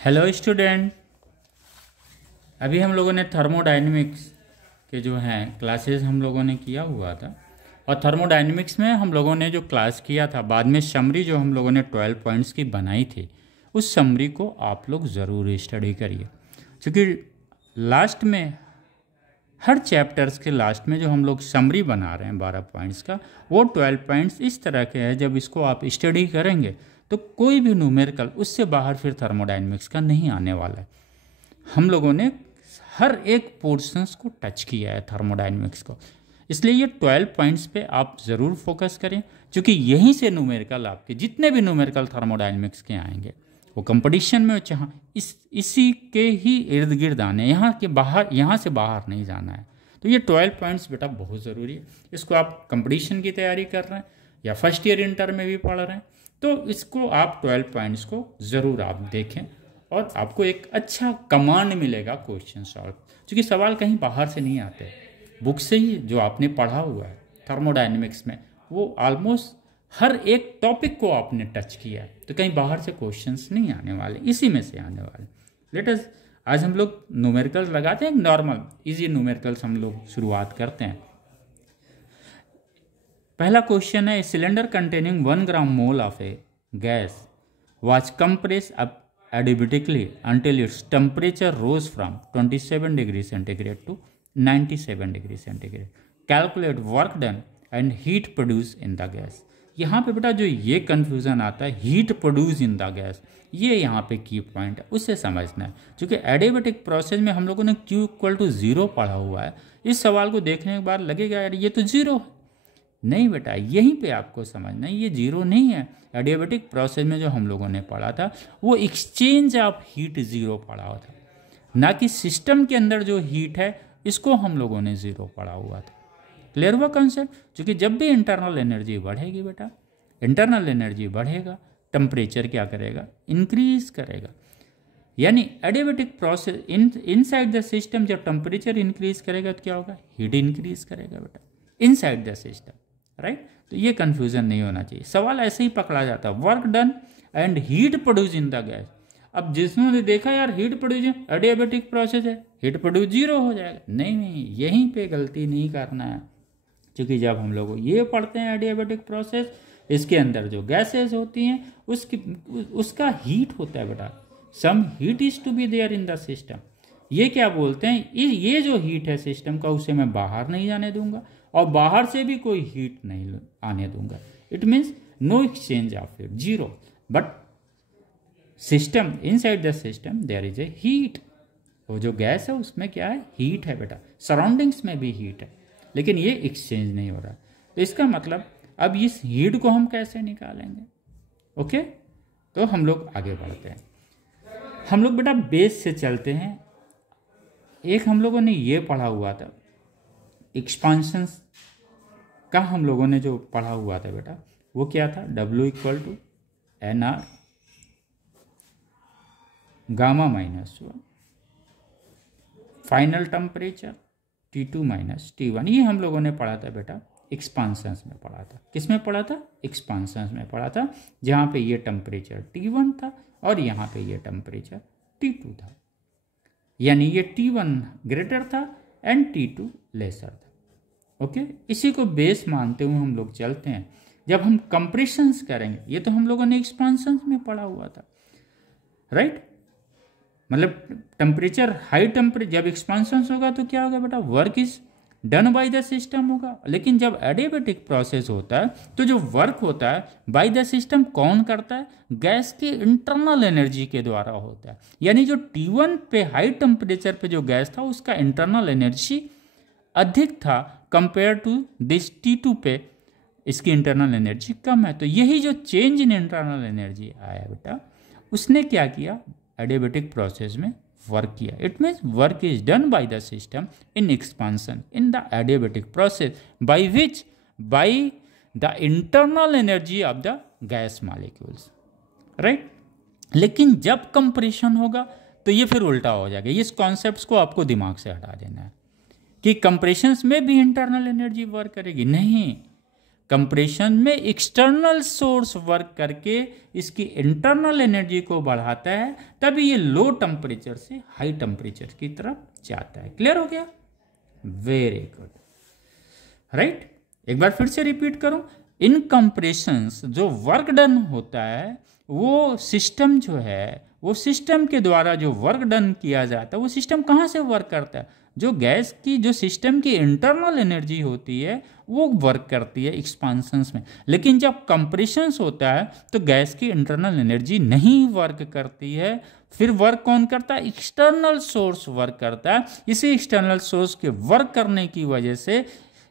Hello student. अभी हम लोगों ने थर्मोडायनेमिक्स के जो हैं क्लासेस हम लोगों ने किया हुआ था, और थर्मोडायनेमिक्स में हम लोगों ने जो क्लास किया था, बाद में समरी जो हम लोगों ने 12 पॉइंट्स की बनाई थी, उस समरी को आप लोग ज़रूर स्टडी करिए, क्योंकि लास्ट में हर चैप्टर्स के लास्ट में जो हम लोग समरी बना रहे हैं 12 पॉइंट्स का, वो 12 पॉइंट्स इस तरह के हैं, जब इसको आप स्टडी करेंगे तो कोई भी न्यूमेरिकल उससे बाहर फिर थर्मोडायनेमिक्स का नहीं आने वाला है। हम लोगों ने हर एक पोर्शंस को टच किया है थर्मोडायनेमिक्स को, इसलिए ये 12 पॉइंट्स पे आप ज़रूर फोकस करें, क्योंकि यहीं से न्यूमेरिकल आपके जितने भी न्यूमेरिकल थर्मोडायनेमिक्स के आएंगे वो कंपटीशन में जहाँ इसी के ही इर्द गिर्द आने, यहाँ से बाहर नहीं जाना है। तो ये 12 पॉइंट्स बेटा बहुत ज़रूरी है। इसको आप कंपटीशन की तैयारी कर रहे हैं या फर्स्ट ईयर इंटर में भी पढ़ रहे हैं, तो इसको आप 12 पॉइंट्स को ज़रूर आप देखें, और आपको एक अच्छा कमांड मिलेगा क्वेश्चन सॉल्व, क्योंकि सवाल कहीं बाहर से नहीं आते, बुक से ही जो आपने पढ़ा हुआ है थर्मोडायनेमिक्स में, वो ऑलमोस्ट हर एक टॉपिक को आपने टच किया है, तो कहीं बाहर से क्वेश्चंस नहीं आने वाले, इसी में से आने वाले। लेट अस आज हम लोग न्यूमेरिकल्स लगाते हैं, नॉर्मल इजी न्यूमेरिकल्स हम लोग शुरुआत करते हैं। पहला क्वेश्चन है, cylinder containing 1 gram mole of A gas was compress up adiabatically until its temperature rose from 27 degree centigrade to 97 degree centigrade. Calculate work done and heat produced in the gas. यहाँ पे बेटा जो ये confusion आता है, heat produce in the gas, ये यहाँ पे की पॉइंट है, उससे समझना है, क्योंकि एडियाबेटिक प्रोसेस में हम लोगों ने Q = 0 पढ़ा हुआ है। इस सवाल को देखने के बाद लगेगा यार ये तो 0 है। नहीं बेटा, यहीं पे आपको समझना है, ये 0 नहीं है। एडियाबेटिक प्रोसेस में जो हम लोगों ने पढ़ा था वो एक्सचेंज ऑफ हीट 0 पढ़ा हुआ था, ना कि सिस्टम के अंदर जो हीट है इसको हम लोगों ने 0 पढ़ा हुआ था। क्लियर हुआ कॉन्सेप्ट? क्योंकि जब भी इंटरनल एनर्जी बढ़ेगी बेटा, इंटरनल एनर्जी बढ़ेगा, टेम्परेचर क्या करेगा? इंक्रीज करेगा। यानी adiabatic process inside the system जब टेम्परेचर इंक्रीज करेगा तो क्या होगा? हीट इंक्रीज करेगा बेटा इनसाइड द सिस्टम, राइट? तो ये कंफ्यूजन नहीं होना चाहिए, सवाल ऐसे ही पकड़ा जाता है। Work done and heat produce in the gas. अब जिसने देखा यार हीट प्रोड्यूस एडियाबेटिक प्रोसेस है, हीट प्रोड्यूस 0 हो जाएगा। नहीं, यहीं पे गलती नहीं करना है, क्योंकि जब हम लोग ये पढ़ते हैं एडियाबेटिक प्रोसेस, इसके अंदर जो गैसेज होती हैं उसका हीट होता है बेटा, some heat is to be there in the system. ये क्या बोलते हैं, ये जो हीट है सिस्टम का, उसे मैं बाहर नहीं जाने दूंगा और बाहर से भी कोई हीट नहीं आने दूंगा। It means no exchange of heat, 0। But system inside the system there is a heat. वो जो गैस है उसमें क्या है? हीट है बेटा। सराउंडिंग्स में भी हीट है, लेकिन ये एक्सचेंज नहीं हो रहा। तो इसका मतलब अब इस हीट को हम कैसे निकालेंगे? ओके, तो हम लोग आगे बढ़ते हैं। हम लोग बेटा बेस से चलते हैं। एक हम लोगों ने ये पढ़ा हुआ था, एक्सपांशंस का हम लोगों ने जो पढ़ा हुआ था बेटा, वो क्या था? W = NR gamma -1, final temperature T2 - T1। ये हम लोगों ने पढ़ा था बेटा, एक्सपांशंस में पढ़ा था। किस में पढ़ा था? एक्सपांशंस में पढ़ा था, जहाँ पे ये टेम्परेचर T1 था और यहाँ पे ये टेम्परेचर T2 था। यानी ये T1 ग्रेटर था एंड T2 लेसर था। ओके, इसी को बेस मानते हुए हम लोग चलते हैं। जब हम कंप्रेशंस करेंगे, ये तो हम लोगों ने एक्सपांशंस में पढ़ा हुआ था, राइट? मतलब टेम्परेचर हाई टेम्परेचर जब एक्सपांशंस होगा तो क्या होगा बेटा? Work is done by the system होगा। लेकिन जब एडियाबेटिक प्रोसेस होता है तो जो वर्क होता है बाय द सिस्टम कौन करता है? गैस की इंटरनल एनर्जी के द्वारा होता है। यानी जो T1 पे हाई टेम्परेचर पे जो गैस था उसका इंटरनल एनर्जी अधिक था कंपेयर टू दिस T2 पे इसकी इंटरनल एनर्जी कम है। तो यही जो चेंज इन इंटरनल एनर्जी आया बेटा, उसने क्या किया? एडियाबेटिक प्रोसेस में वर्क किया। It means work is done by the system in expansion in the adiabatic process by which bye the internal energy of the gas molecules, right? लेकिन जब compression होगा तो ये फिर उल्टा हो जाएगा। इस कॉन्सेप्ट को आपको दिमाग से हटा देना है कि कंप्रेशंस में भी इंटरनल एनर्जी वर्क करेगी। नहीं, कंप्रेशन में एक्सटर्नल सोर्स वर्क करके इसकी इंटरनल एनर्जी को बढ़ाता है, तभी ये लो टेम्परेचर से हाई टेम्परेचर की तरफ जाता है। क्लियर हो गया? Very good, right. एक बार फिर से रिपीट करूं, इन कंप्रेशंस जो वर्क डन होता है वो सिस्टम जो है, वो सिस्टम के द्वारा जो वर्क डन किया जाता है वो सिस्टम कहाँ से वर्क करता है? जो गैस की जो सिस्टम की इंटरनल एनर्जी होती है वो वर्क करती है एक्सपांशंस में। लेकिन जब कंप्रेशंस होता है तो गैस की इंटरनल एनर्जी नहीं वर्क करती है। फिर वर्क कौन करता है? एक्सटर्नल सोर्स वर्क करता है। इसी एक्सटर्नल सोर्स के वर्क करने की वजह से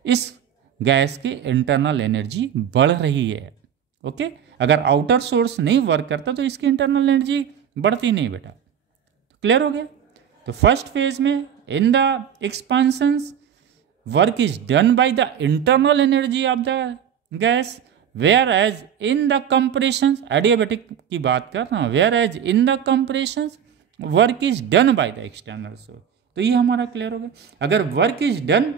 इस गैस की इंटरनल एनर्जी बढ़ रही है। ओके, अगर आउटर सोर्स नहीं वर्क करता तो इसकी इंटरनल एनर्जी बढ़ती नहीं बेटा। क्लियर हो गया? तो फर्स्ट फेज में in the expansions work is done by the internal energy of the gas, whereas in the compression, adiabatic की बात कर रहा हूँ, whereas in the compression work is done by the external source. तो ये हमारा clear हो गया। अगर work is done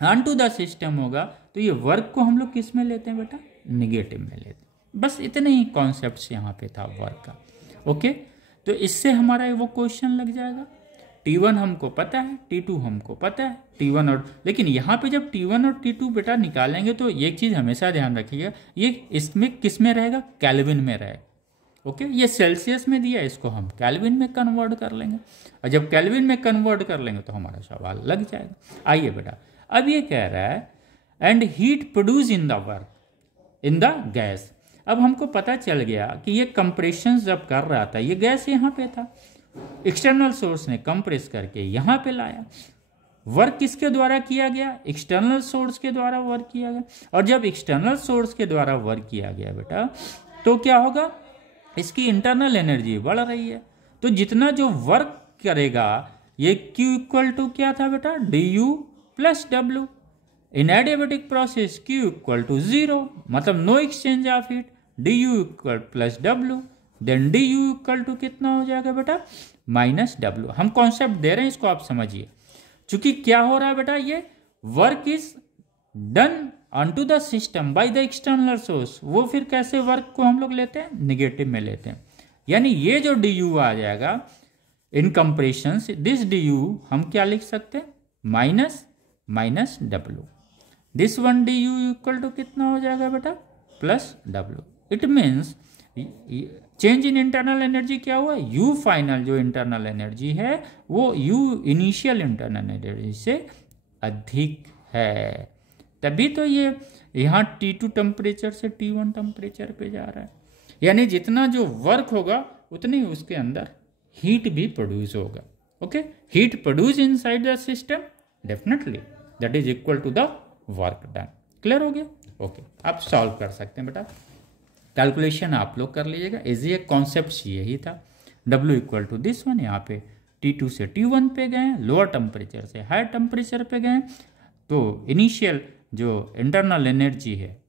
on to the system होगा तो ये वर्क को हम लोग किस में लेते हैं बेटा? निगेटिव में लेते हैं। बस इतने ही कॉन्सेप्ट यहाँ पे था वर्क का। ओके, तो इससे हमारा वो क्वेश्चन लग जाएगा। T1 हमको पता है, T2 हमको पता है, T1 और, लेकिन यहाँ पे जब T1 और T2 बेटा निकालेंगे तो एक चीज़ हमेशा ध्यान रखिएगा, ये इसमें किस में रहेगा? केल्विन में रहेगा। ओके, ये सेल्सियस में दिया, इसको हम केल्विन में कन्वर्ट कर लेंगे, और जब केल्विन में कन्वर्ट कर लेंगे तो हमारा सवाल लग जाएगा। आइए बेटा, अब ये कह रहा है and heat produce in the work in the gas. अब हमको पता चल गया कि ये कंप्रेशन जब कर रहा था, ये गैस यहाँ पे था, एक्सटर्नल सोर्स ने कंप्रेस करके यहाँ पे लाया। वर्क किसके द्वारा किया गया? एक्सटर्नल सोर्स के द्वारा वर्क किया गया। और जब एक्सटर्नल सोर्स के द्वारा वर्क किया गया बेटा, तो क्या होगा? इसकी इंटरनल एनर्जी बढ़ रही है। तो जितना जो वर्क करेगा, ये Q इक्वल टू क्या था बेटा? du plus W। In adiabatic process Q equal to 0, मतलब no exchange of heat, du equal plus W, then du equal to कितना हो जाएगा बेटा? Minus W। हम कॉन्सेप्ट दे रहे हैं, इसको आप समझिए। चूंकि क्या हो रहा है बेटा, ये work is done on to the system by the external source, वो फिर कैसे वर्क को हम लोग लेते हैं? निगेटिव में लेते हैं। यानी ये जो du आ जाएगा इन कंप्रेशन, दिस du हम क्या लिख सकते हैं? Minus W। This one du equal to कितना हो जाएगा बेटा? Plus W। It means change in internal energy क्या हुआ? U फाइनल जो इंटरनल एनर्जी है वो U इनिशियल इंटरनल एनर्जी से अधिक है, तभी तो ये यहाँ T2 टेम्परेचर से T1 टेम्परेचर पे जा रहा है। यानी जितना जो वर्क होगा उतनी उसके अंदर हीट भी प्रोड्यूस होगा। Okay, heat produce inside the system definitely that is equal to the work done. Clear हो गया? ओके, आप सॉल्व कर सकते हैं बेटा, कैलकुलेशन आप लोग कर लीजिएगा। इजी एक कॉन्सेप्ट यही था। W equal to this one, यहाँ पे T2 से T1 पे गए, लोअर टेम्परेचर से हायर टेम्परेचर पे गए, तो इनिशियल जो इंटरनल एनर्जी है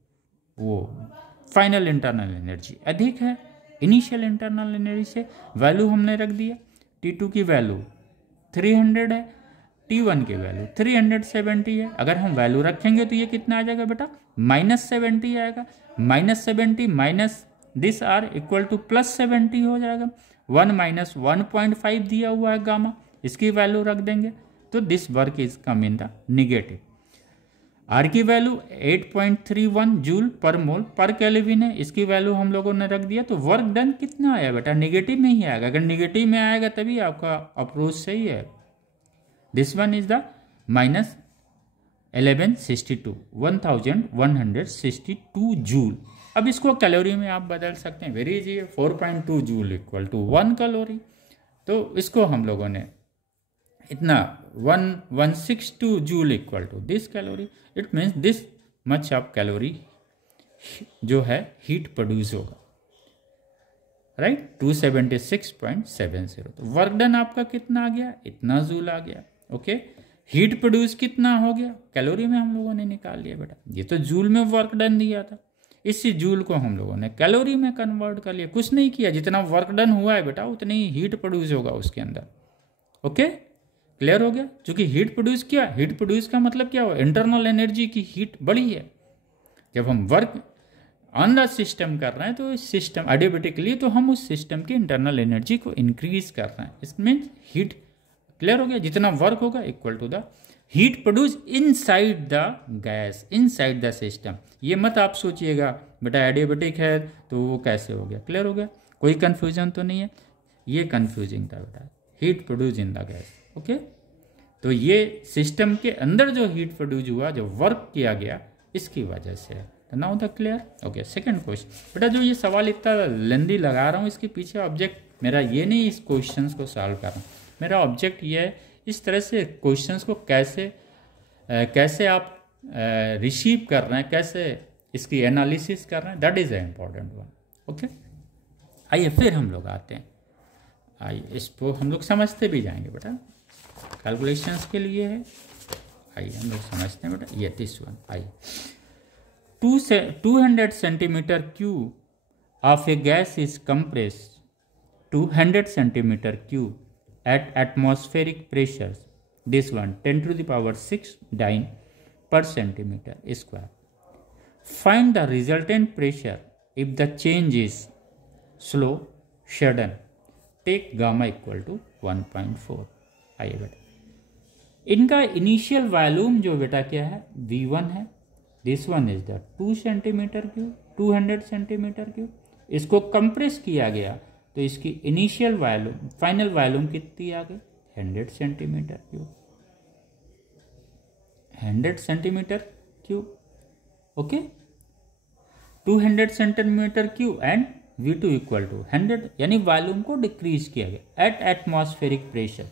वो फाइनल इंटरनल एनर्जी अधिक है इनिशियल इंटरनल एनर्जी से। वैल्यू हमने रख दिया, T2 की वैल्यू 300 है, T1 की वैल्यू 370 है। अगर हम वैल्यू रखेंगे तो ये कितना आ जाएगा बेटा? -70 आएगा। -70 minus this R equal to +70 हो जाएगा। 1 माइनस 1.5 दिया हुआ है गामा, इसकी वैल्यू रख देंगे तो this work is come in the negative. R की वैल्यू 8.31 जूल पर मोल पर केल्विन है, इसकी वैल्यू हम लोगों ने रख दिया। तो वर्क डन कितना आया बेटा? निगेटिव में ही आएगा। अगर निगेटिव में आएगा तभी आपका अप्रोच सही है। This one is the minus 1162 joule. अब इसको कैलोरी में आप बदल सकते हैं, वेरी इजी है। 4.2 जूल इक्वल टू 1 कैलोरी। तो इसको हम लोगों ने इतना 162 joule equal to this calorie, it means this much of calorie जो है हीट प्रोड्यूस होगा, राइट? 276.70। तो वर्क डन आपका कितना आ गया? इतना जूल आ गया। ओके, हीट प्रोड्यूस कितना हो गया? कैलोरी में हम लोगों ने निकाल लिया बेटा, ये तो जूल में वर्क डन दिया था, इसी जूल को हम लोगों ने कैलोरी में कन्वर्ट कर लिया। कुछ नहीं किया, जितना वर्क डन हुआ है बेटा उतनी ही हीट प्रोड्यूस होगा उसके अंदर। ओके, क्लियर हो गया? क्योंकि हीट प्रोड्यूस किया, हीट प्रोड्यूस का मतलब क्या हुआ? इंटरनल एनर्जी की हीट बढ़ी है। जब हम वर्क ऑन द सिस्टम कर रहे हैं तो सिस्टम एडियाबेटिकली, तो हम उस सिस्टम की इंटरनल एनर्जी को इंक्रीज कर रहे हैं। इसमें हीट क्लियर हो गया, जितना वर्क होगा equal to the heat produce inside the gas, inside the system. ये मत आप सोचिएगा बेटा एडियाबेटिक है तो वो कैसे हो गया। क्लियर हो गया, कोई कंफ्यूजन तो नहीं है, ये कंफ्यूजिंग था बेटा। Heat produce in the gas, okay. तो ये सिस्टम के अंदर जो हीट प्रोड्यूस हुआ, जो वर्क किया गया, इसकी वजह से है। Now the clear, okay. Second question बेटा, जो ये सवाल इतना लेंदी लगा रहा हूँ, इसके पीछे ऑब्जेक्ट मेरा ये नहीं इस क्वेश्चन को सॉल्व करना, मेरा ऑब्जेक्ट ये है इस तरह से क्वेश्चंस को कैसे आप रिसीव कर रहे हैं, कैसे इसकी एनालिसिस कर रहे हैं, that is a important one, okay. आइए फिर हम लोग आते हैं, आइए इसको हम लोग समझते भी जाएंगे बेटा, कैलकुलेशंस के लिए है। आइए हम लोग समझते हैं बेटा, ये दिस वन। आइए 200 centimetre cube of A gas is compressed 200 centimetre cube at atmospheric pressures, this one 10 to the power 6 dyne per centimeter square. Find the resultant pressure if the change is slow, sudden. Take gamma equal to 1.4. आइए बेटा, इनका initial volume जो बेटा क्या है, V1 है। This one is the 2 centimetre cube, 200 centimetre cube. इसको compress किया गया तो इसकी इनिशियल वॉल्यूम, फाइनल वॉल्यूम कितनी आ गई, 100 centimetre cube, 100 centimetre cube, okay. 200 centimetre cube and V2 equal to 100, यानी वॉल्यूम को डिक्रीज किया गया एट एटमॉस्फेरिक प्रेशर।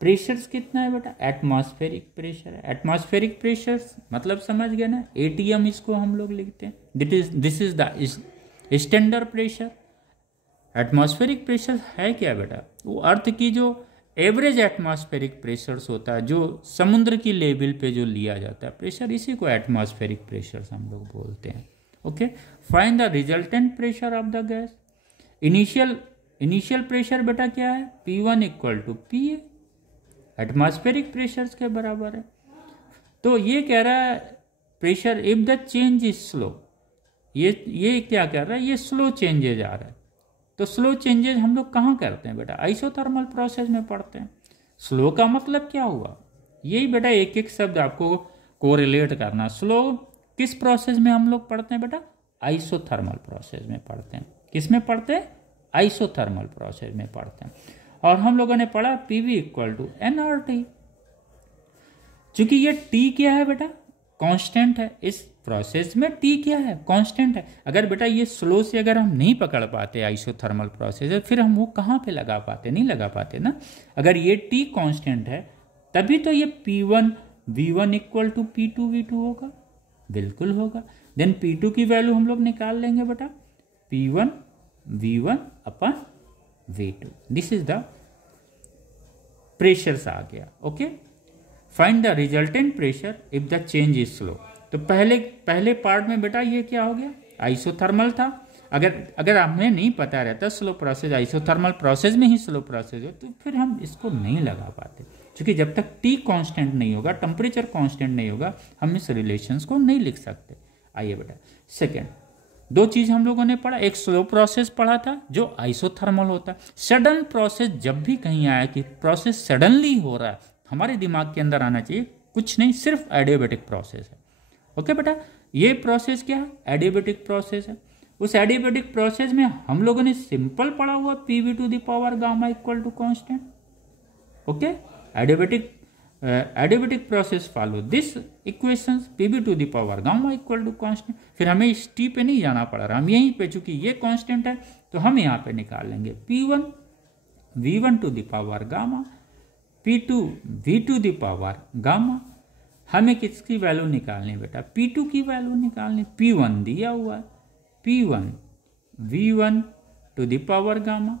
प्रेशर्स कितना है बेटा, एटमॉस्फेरिक प्रेशर है। एटमॉस्फेरिक प्रेशर मतलब समझ गए ना, ATM इसको हम लोग लिखते हैं। This is the standard pressure. Atmospheric pressure है क्या बेटा, वो अर्थ की जो एवरेज एटमॉस्फेरिक प्रेशर्स होता है, जो समुद्र की लेवल पे जो लिया जाता है प्रेशर, इसी को एटमॉस्फेरिक प्रेशर्स हम लोग बोलते हैं, okay. Find the resultant pressure of the gas. Initial pressure बेटा क्या है, P1 equal to PA, atmospheric pressures के बराबर है। तो ये कह रहा है pressure if the change is slow, ये क्या कर रहा है, ये स्लो चेंजेज आ रहा है। तो स्लो चेंजेस हम लोग कहाँ करते हैं बेटा, आइसोथर्मल प्रोसेस में पढ़ते हैं। स्लो का मतलब क्या हुआ, यही बेटा एक एक शब्द आपको कोरिलेट करना। स्लो किस प्रोसेस में हम लोग पढ़ते हैं बेटा, आइसोथर्मल प्रोसेस में पढ़ते हैं। किस में पढ़ते हैं, आइसोथर्मल प्रोसेस में पढ़ते हैं। और हम लोगों ने पढ़ा PV इक्वल टू nRT। चूंकि ये T क्या है बेटा, कांस्टेंट है। इस प्रोसेस में T क्या है, कांस्टेंट है। अगर बेटा ये स्लो से अगर हम नहीं पकड़ पाते आइसोथर्मल प्रोसेस है, फिर हम वो कहाँ पे लगा पाते, नहीं लगा पाते ना। अगर ये T कांस्टेंट है तभी तो ये P1 V1 equal to P2 V2 होगा, बिल्कुल होगा। देन P2 की वैल्यू हम लोग निकाल लेंगे बेटा, P1 V1 upon V2। This is the pressures आ गया, okay. Find the resultant pressure if the change is slow. तो पहले पार्ट में बेटा ये क्या हो गया, आइसोथर्मल था। अगर हमें नहीं पता रहता स्लो प्रोसेस आइसोथर्मल प्रोसेस में ही स्लो प्रोसेस है, तो फिर हम इसको नहीं लगा पाते। क्योंकि जब तक T कांस्टेंट नहीं होगा, टेम्परेचर कांस्टेंट नहीं होगा, हम इस रिलेशंस को नहीं लिख सकते। आइए बेटा, सेकेंड दो चीज हम लोगों ने पढ़ा, एक स्लो प्रोसेस पढ़ा था जो आइसोथर्मल होता है। सडन प्रोसेस जब भी कहीं आया कि प्रोसेस सडनली हो रहा है, हमारे दिमाग के अंदर आना चाहिए कुछ नहीं, सिर्फ एडियाबेटिक प्रोसेस है, ओके बेटा। ये प्रोसेस क्या है, एडियाबेटिक प्रोसेस है। उस एडियाबेटिक प्रोसेस में हम लोगों ने सिंपल पढ़ा हुआ PV to the power gamma equal to constant, okay. Adiabatic process follow this equations, PV to the power gamma equal to constant. फिर हमें इस T पे नहीं जाना पड़ रहा, हम यहीं पे, चूंकि ये कांस्टेंट है तो हम यहाँ पे निकाल लेंगे P1 V1 to the power gamma, P2 V2 the power gamma. हमें किसकी वैल्यू निकालनी बेटा, P2 की वैल्यू निकालनी। P1 दिया हुआ है, P1 V1 to the power gamma,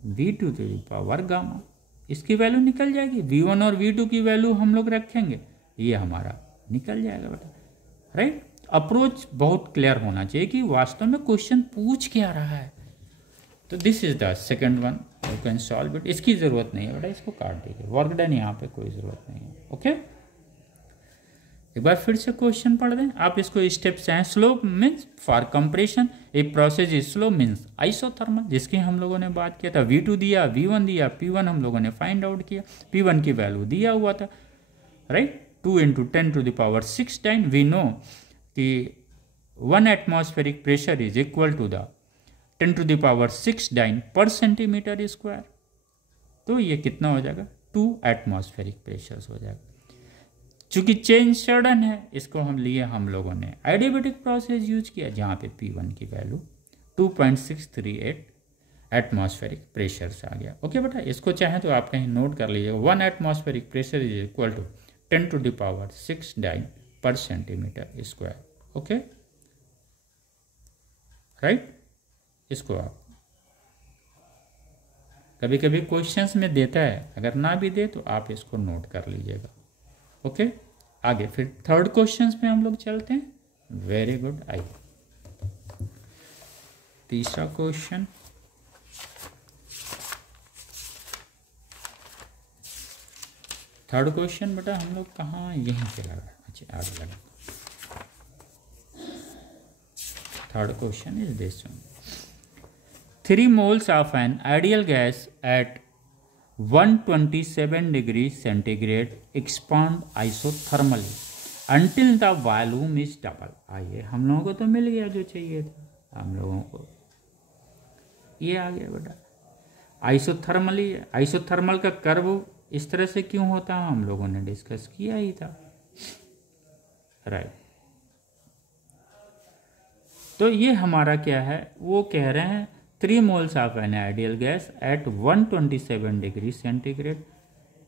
V2 to the power gamma, इसकी वैल्यू निकल जाएगी। V1 और V2 की वैल्यू हम लोग रखेंगे, ये हमारा निकल जाएगा बेटा, राइट। अप्रोच बहुत क्लियर होना चाहिए कि वास्तव में क्वेश्चन पूछ क्या रहा है। तो this is the second one, you can solve it. इसकी जरूरत नहीं है बेटा, इसको काट दीजिए, वर्क डन यहाँ पे कोई जरूरत नहीं है, ओके। एक बार फिर से क्वेश्चन पढ़ दें, आप इसको स्टेप चाहें। Slow means for compression a process is slow means isothermal, जिसकी हम लोगों ने बात किया था। V2 दिया, V1 दिया, P1 हम लोगों ने फाइंड आउट किया, P1 की वैल्यू दिया हुआ था, राइट। 2 × 10⁶ टाइम वी नो कि 1 atmospheric pressure is equal to the 10⁶ dyne per centimetre square. तो ये कितना हो जाएगा, 2 एटमॉस्फेरिक प्रेशर्स हो जाएगा। चूंकि चेंज सडन है, इसको हम लोगों ने एडियाबेटिक प्रोसेस यूज किया, जहाँ पे P1 की वैल्यू 2.638 एटमॉस्फेरिक प्रेशर से आ गया। ओके बेटा, इसको चाहें तो आप कहीं नोट कर लीजिएगा। 1 atmospheric pressure is equal to 10⁶ dyne per centimetre square. Okay, right. इसको आप कभी कभी क्वेश्चंस में देता है, अगर ना भी दे तो आप इसको नोट कर लीजिएगा। ओके, आगे फिर थर्ड क्वेश्चंस में हम लोग चलते हैं। Very good. आइए तीसरा क्वेश्चन, थर्ड क्वेश्चन बेटा हम लोग कहाँ, यहीं पे लगा, अच्छा आगे लगा। Third question is this one. 3 moles of an ideal gas at 127 degrees centigrade expand isothermally until the volume is double। आइए, हम लोगों को तो मिल गया जो चाहिए था हम लोगों को, ये आ गया बेटा आइसोथर्मली। आइसोथर्मल का कर्व इस तरह से क्यों होता है हम लोगों ने डिस्कस किया ही था, राइट। तो ये हमारा क्या है, वो कह रहे हैं 3 moles of an ideal gas at 127 degree centigrade.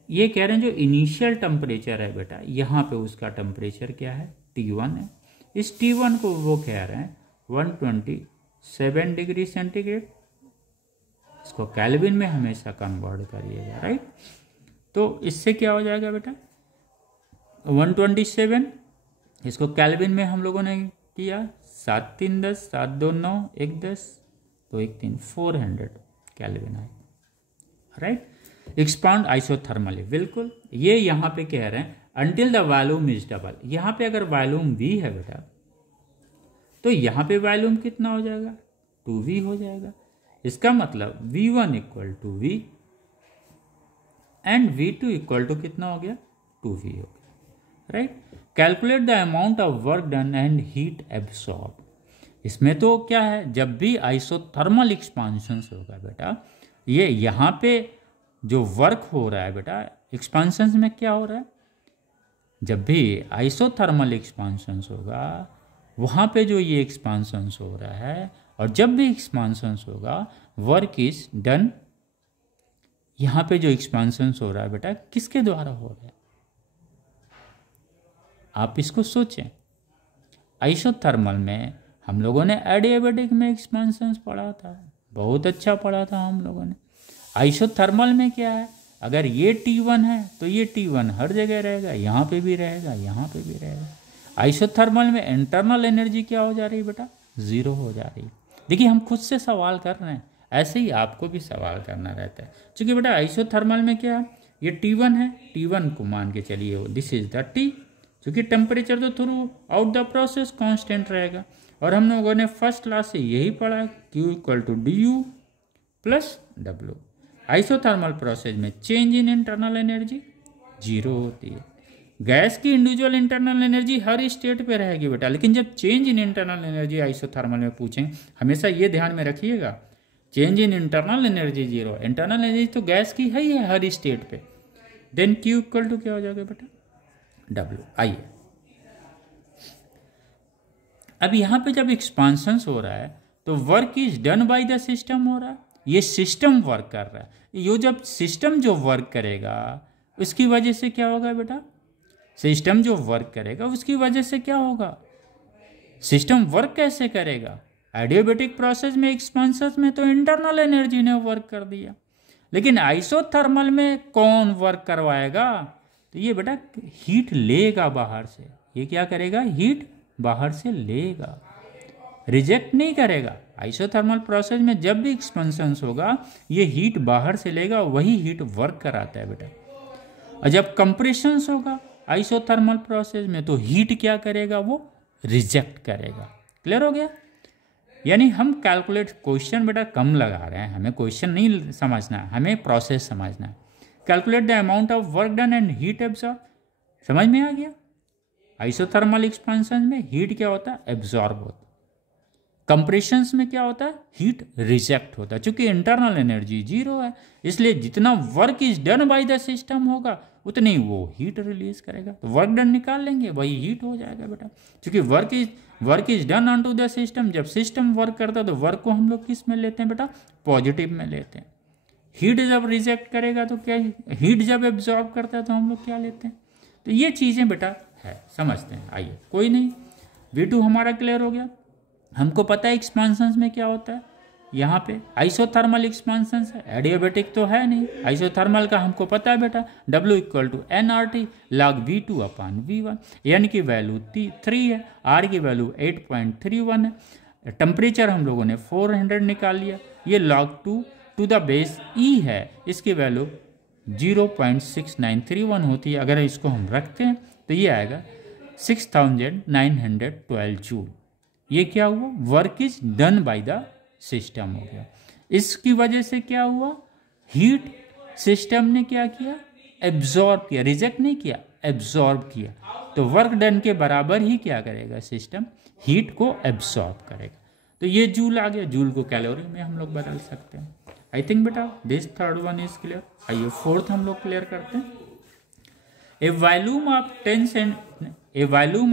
ये कह रहे हैं जो इनिशियल टेम्परेचर है बेटा, यहाँ पे उसका टेम्परेचर क्या है, T1 है। इस T1 को वो कह रहे हैं 127 डिग्री सेंटीग्रेड। इसको केल्विन में हमेशा कन्वर्ट करिएगा, राइट। तो इससे क्या हो जाएगा बेटा, 127, इसको केल्विन में हम लोगों ने किया 7 3 10, 7 2 9, 1 10, 2 1 3, 400 केल्विन आए, राइट। एक्सपांड आइसोथर्मली, बिल्कुल। ये यहाँ पे कह रहे हैं until the volume is double. यहाँ पे अगर वॉल्यूम V है बेटा, तो यहाँ पे वॉल्यूम कितना हो जाएगा, 2V हो जाएगा। इसका मतलब V1 equal to V and V2 equal to कितना हो गया, 2V हो गया, right. Calculate the amount of work done and heat absorb. इसमें तो क्या है, जब भी आइसोथर्मल एक्सपांशन होगा बेटा, ये यहाँ पे जो वर्क हो रहा है बेटा, एक्सपांशन में क्या हो रहा है, जब भी आइसोथर्मल एक्सपांशन होगा वहाँ पे जो ये एक्सपांशन हो रहा है, और जब भी एक्सपांशन होगा वर्क इज डन। यहाँ पे जो एक्सपांशन हो रहा है बेटा किसके द्वारा हो रहा है, आप इसको सोचें। आइसोथर्मल में हम लोगों ने एडियाबेटिक में एक्सपांशन पढ़ा था, बहुत अच्छा पढ़ा था हम लोगों ने। आइसोथर्मल में क्या है, अगर ये T1 है तो ये T1 हर जगह रहेगा, यहाँ पे भी रहेगा, यहाँ पे भी रहेगा। आइसोथर्मल में इंटरनल एनर्जी क्या हो जा रही है बेटा, 0 हो जा रही है। देखिए हम खुद से सवाल कर रहे हैं, ऐसे ही आपको भी सवाल करना रहता है। क्योंकि बेटा आइसोथर्मल में क्या है, ये T1 है, T1 को मान के चलिए दिस इज द T, क्योंकि टेम्परेचर तो through out the process constant रहेगा। और हम लोगों ने फर्स्ट क्लास से यही पढ़ा, Q equal to DU plus W। Isothermal process में चेंज इन इंटरनल एनर्जी 0 होती है। गैस की इंडिविजुअल इंटरनल एनर्जी हर स्टेट पे रहेगी बेटा, लेकिन जब change in internal energy isothermal में पूछें, हमेशा ये ध्यान में रखिएगा, change in internal energy 0, internal energy तो गैस की है ही है हर स्टेट पे। देन Q इक्वल टू क्या हो जाएगा बेटा, W। आइए अब यहाँ पे जब एक्सपांशन हो रहा है तो work is done by the system हो रहा है, ये सिस्टम वर्क कर रहा है। ये जब सिस्टम जो वर्क करेगा उसकी वजह से क्या होगा बेटा, सिस्टम जो वर्क करेगा उसकी वजह से क्या होगा, सिस्टम वर्क कैसे करेगा। एडियाबेटिक प्रोसेस में एक्सपांशन में तो इंटरनल एनर्जी ने वर्क कर दिया, लेकिन आइसोथर्मल में कौन वर्क करवाएगा, तो ये बेटा हीट लेगा बाहर से। ये क्या करेगा, हीट बाहर से लेगा, रिजेक्ट नहीं करेगा। आइसोथर्मल प्रोसेस में जब भी एक्सपेंशन होगा ये हीट बाहर से लेगा, वही हीट वर्क कराता है बेटा। और जब कंप्रेशन होगा आइसोथर्मल प्रोसेस में तो हीट क्या करेगा, वो रिजेक्ट करेगा। क्लियर हो गया। यानी हम कैलकुलेट, क्वेश्चन बेटा कम लगा रहे हैं, हमें क्वेश्चन नहीं समझना है, हमें प्रोसेस समझना है। Calculate the amount of work done and heat absorb, समझ में आ गया। आइसोथर्मल एक्सपेंशन में हीट क्या होता है, एब्जॉर्ब होता है। कंप्रेशंस में क्या होता है, हीट रिजेक्ट होता है। चूंकि इंटरनल एनर्जी जीरो है, इसलिए जितना work is done by the system होगा उतनी वो हीट रिलीज करेगा। तो वर्क डन निकाल लेंगे, वही हीट हो जाएगा बेटा। क्योंकि work is done on to the system. जब सिस्टम वर्क करता है तो वर्क को हम लोग किस में लेते हैं बेटा, पॉजिटिव में लेते हैं। हीट जब रिजेक्ट करेगा तो क्या, हीट जब एब्जॉर्ब करता है तो हम लोग क्या लेते हैं। तो ये चीज़ें बेटा है, समझते हैं। आइए, कोई नहीं, V2 हमारा क्लियर हो गया। हमको पता है एक्सपांशंस में क्या होता है, यहाँ पे आइसोथर्मल एक्सपांशंस है, एडियाबैटिक तो है नहीं। आइसोथर्मल का हमको पता है बेटा, W = nRT log V2/V1, N की वैल्यू 3 है, R की वैल्यू 8.31 है। टेम्परेचर हम लोगों ने 400 निकाल लिया, ये log 2 to the base E है, इसकी वैल्यू 0.6931 होती है। अगर इसको हम रखते हैं तो ये आएगा 6912 जूल। ये क्या हुआ, work is done by the system हो गया। इसकी वजह से क्या हुआ, हीट सिस्टम ने क्या किया, एब्जॉर्ब किया, रिजेक्ट नहीं किया, एब्जॉर्ब किया। तो वर्क डन के बराबर ही क्या करेगा सिस्टम, हीट को एब्जॉर्ब करेगा। तो ये जूल आ गया, जूल को कैलोरी में हम लोग बदल सकते हैं। आई थिंक बेटा this third one is clear. आइए फोर्थ हम लोग क्लियर करते हैं। A volume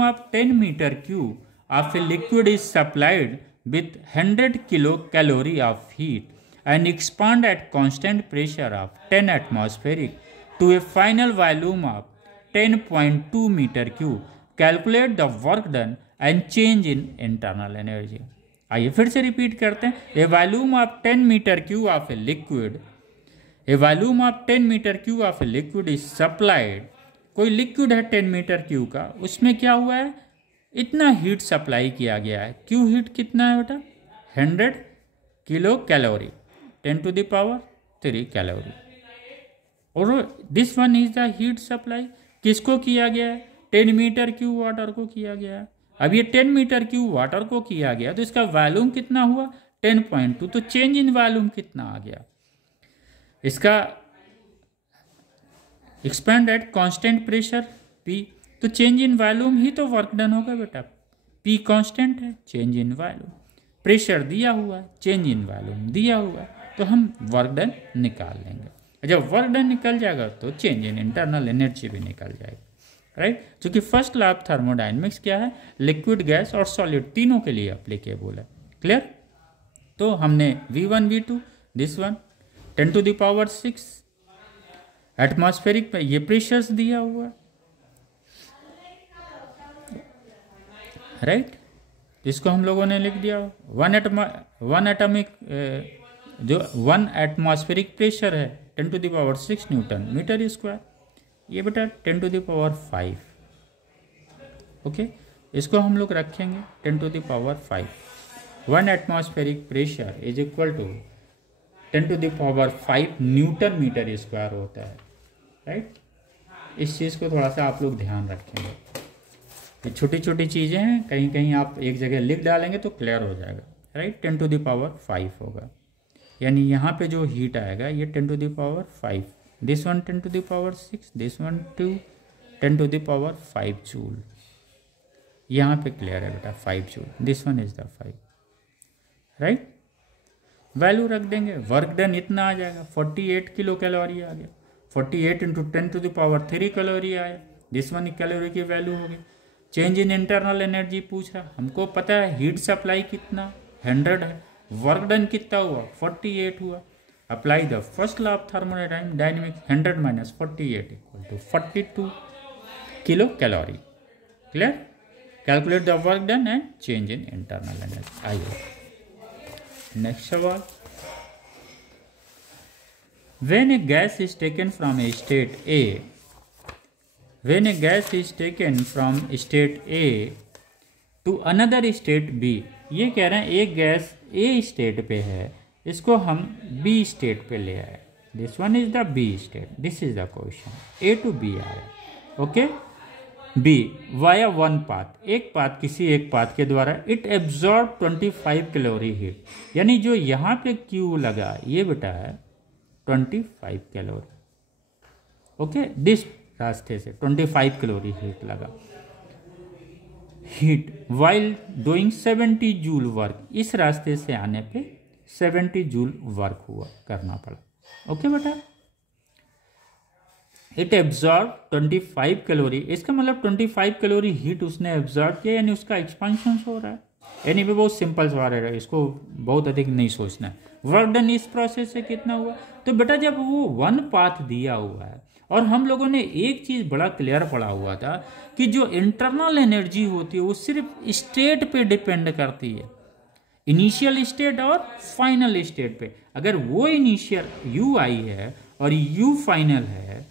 of 10 metre cube of a liquid is supplied with 100 kilocalorie of heat and expand at constant pressure of 10 atmospheric to a final volume of 10.2 meter cube. Calculate the work done and change in internal energy. आइए फिर से repeat करते हैं। A volume of 10 meter cube of a liquid, a volume of 10 meter cube of a liquid is supplied. कोई liquid है 10 metre cube का, उसमें क्या हुआ है, इतना हीट सप्लाई किया गया है। क्यू हीट कितना है बेटा, 100 किलो कैलोरी, 10⁻³ कैलोरी। और this one is the heat supply, किसको किया गया है, 10 मीटर क्यूब वाटर को किया गया है। अब ये 10 मीटर क्यूब वाटर को किया गया तो इसका वॉल्यूम कितना हुआ, 10.2। तो चेंज इन वॉल्यूम कितना आ गया, इसका expand at constant pressure P। तो चेंज इन वॉल्यूम ही तो वर्क डन होगा बेटा। P कांस्टेंट है, चेंज इन वॉल्यूम, प्रेशर दिया हुआ है, चेंज इन वॉल्यूम दिया हुआ है, तो हम वर्क डन निकाल लेंगे। जब वर्क डन निकल जाएगा तो चेंज इन इंटरनल एनर्जी भी निकल जाएगी, राइट। क्योंकि फर्स्ट लॉ ऑफ थर्मोडायनेमिक्स क्या है, लिक्विड, गैस और सॉलिड तीनों के लिए एप्लीकेबल है। क्लियर। तो हमने V1 V2 this one 10⁶ atmospheric पे ये प्रेशर्स दिया हुआ है, राइट। इसको हम लोगों ने लिख दिया, वन एटमॉस्फेरिक प्रेशर है 10⁶ न्यूटन मीटर स्क्वायर, ये बेटा 10⁵। ओके, इसको हम लोग रखेंगे 10⁵। 1 atmospheric pressure is equal to 10⁵ newton metre square होता है, राइट। इस चीज़ को थोड़ा सा आप लोग ध्यान रखेंगे, ये छोटी छोटी चीज़ें हैं, कहीं कहीं आप एक जगह लिख डालेंगे तो क्लियर हो जाएगा, राइट। 10⁵ होगा, यानी यहाँ पे जो हीट आएगा ये 10⁵, this one 10⁶, this one 10⁵ joule. यहाँ पे क्लियर है बेटा 5 joule, this one is the 5, right. Value रख देंगे, वर्क डन इतना आ जाएगा, 48 किलो कैलोरी आ गया, 48 × 10⁻³ कैलोरी आया, दिस वन कैलोरी की वैल्यू होगी। चेंज इन इंटरनल एनर्जी पूछा, हमको पता है हीट सप्लाई कितना 100 है, वर्क डन कितना हुआ 48 हुआ। Apply the first law of thermodynamics, 100 - 48 = 42 kilo calorie. Clear. Calculate the work done and change in internal energy. आइए नेक्स्ट सवाल। When a gas is taken from a state A, when a gas is taken from state A to another state B, ये कह रहे हैं एक gas A state पे है, इसको हम B स्टेट पे ले आए, this one is the B state, this is the question, A to B आया, okay. B via one path, एक पाथ किसी एक पाथ के द्वारा इट एब्जॉर्ब 25 कैलोरी हीट, यानी जो यहाँ पे क्यू लगा ये बेटा है 25 कैलोरी। ओके, दिस रास्ते से 25 कैलोरी हीट लगा, heat while doing 70 joule work, इस रास्ते से आने पे 70 जूल वर्क हुआ करना पड़ा। ओके बेटा, इट एब्जॉर्ब 25 कैलोरी, इसका मतलब 25 कैलोरी हीट उसने एब्जॉर्ब किया, यानी उसका एक्सपांशन हो रहा है। यानी भी बहुत सिंपल सवाल है, इसको बहुत अधिक नहीं सोचना है। वर्क डन इस प्रोसेस से कितना हुआ, तो बेटा जब वो वन पाथ दिया हुआ है और हम लोगों ने एक चीज बड़ा क्लियर पढ़ा हुआ था कि जो इंटरनल एनर्जी होती है वो सिर्फ स्टेट पे डिपेंड करती है, इनिशियल स्टेट और फाइनल स्टेट पे। अगर वो इनिशियल यू आई है और यू फाइनल है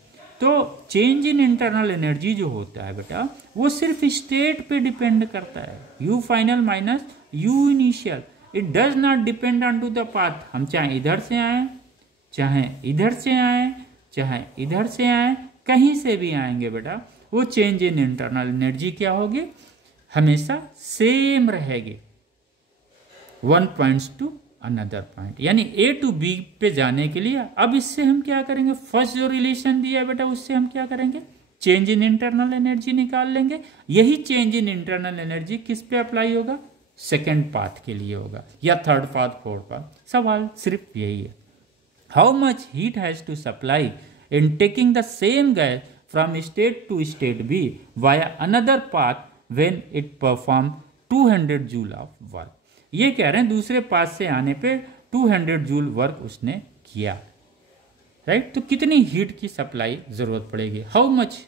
तो चेंज इन इंटरनल एनर्जी जो होता है बेटा वो सिर्फ स्टेट पे डिपेंड करता है, U final minus U initial. It does not depend on to the path, हम चाहे इधर से आए, चाहे इधर से आए, चाहे इधर से आए, कहीं से भी आएंगे बेटा वो चेंज इन इंटरनल एनर्जी क्या होगी, हमेशा सेम रहेगी, one points to another point. यानी ए टू बी पे जाने के लिए अब इससे हम क्या करेंगे, फर्स्ट जो रिलेशन दिया है बेटा उससे हम क्या करेंगे, चेंज इन इंटरनल एनर्जी निकाल लेंगे। यही चेंज इन इंटरनल एनर्जी किस पे अप्लाई होगा, सेकेंड पाथ के लिए होगा या थर्ड पाथ, फोर्थ पाथ। सवाल सिर्फ यही है, how much heat has to supply in taking the same gas from state to state B via another path when it perform 200 joule of work. ये कह रहे हैं दूसरे पाथ से आने पे 200 जूल वर्क उसने किया, राइट। तो कितनी हीट की सप्लाई जरूरत पड़ेगी, how much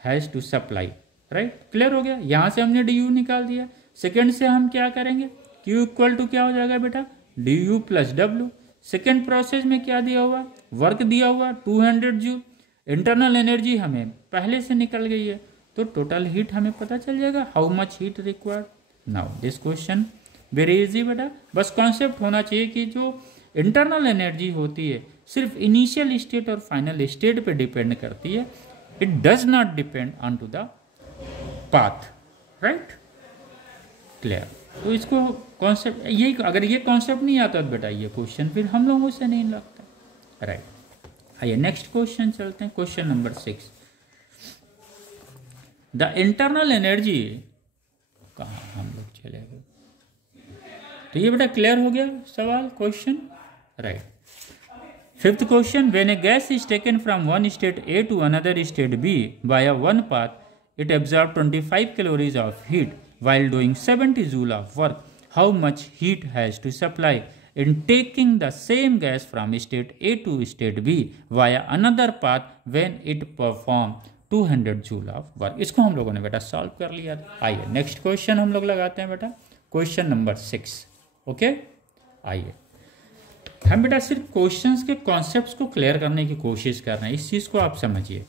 has to supply, right. Clear हो गया, यहां से हमने डी यू निकाल दिया। सेकेंड से हम क्या करेंगे, क्यू इक्वल टू क्या हो जाएगा बेटा, D you plus W. Second process में क्या दिया हुआ, वर्क दिया हुआ 200 जूल, इंटरनल एनर्जी हमें पहले से निकल गई है तो टोटल हीट हमें पता चल जाएगा, how much heat required. Now this question very easy बेटा, बस कॉन्सेप्ट होना चाहिए कि जो इंटरनल एनर्जी होती है सिर्फ इनिशियल स्टेट और फाइनल स्टेट पे डिपेंड करती है, it does not depend on to the path, right. Clear, तो इसको कॉन्सेप्ट यही, अगर ये कॉन्सेप्ट नहीं आता तो बेटा ये क्वेश्चन फिर हम लोगों से नहीं लगता, राइट। आइए नेक्स्ट क्वेश्चन चलते हैं, question number 6। The internal energy, कहाँ हम लोग चले गए, तो ये बेटा क्लियर हो गया सवाल, question, right. Fifth question, when a gas is taken from one state A to another state B by one path it absorb 25 calories of heat while doing 70 joule of work, how much heat has to supply in taking the same gas from state A to state B via another path when it perform 200 joule of work। इसको हम लोगों ने बेटा solve कर लिया। आइए next question हम लोग लगाते हैं बेटा, क्वेश्चन नंबर 6। ओके, आइए हम बेटा सिर्फ क्वेश्चंस के कॉन्सेप्ट्स को क्लियर करने की कोशिश कर रहे हैं, इस चीज को आप समझिए।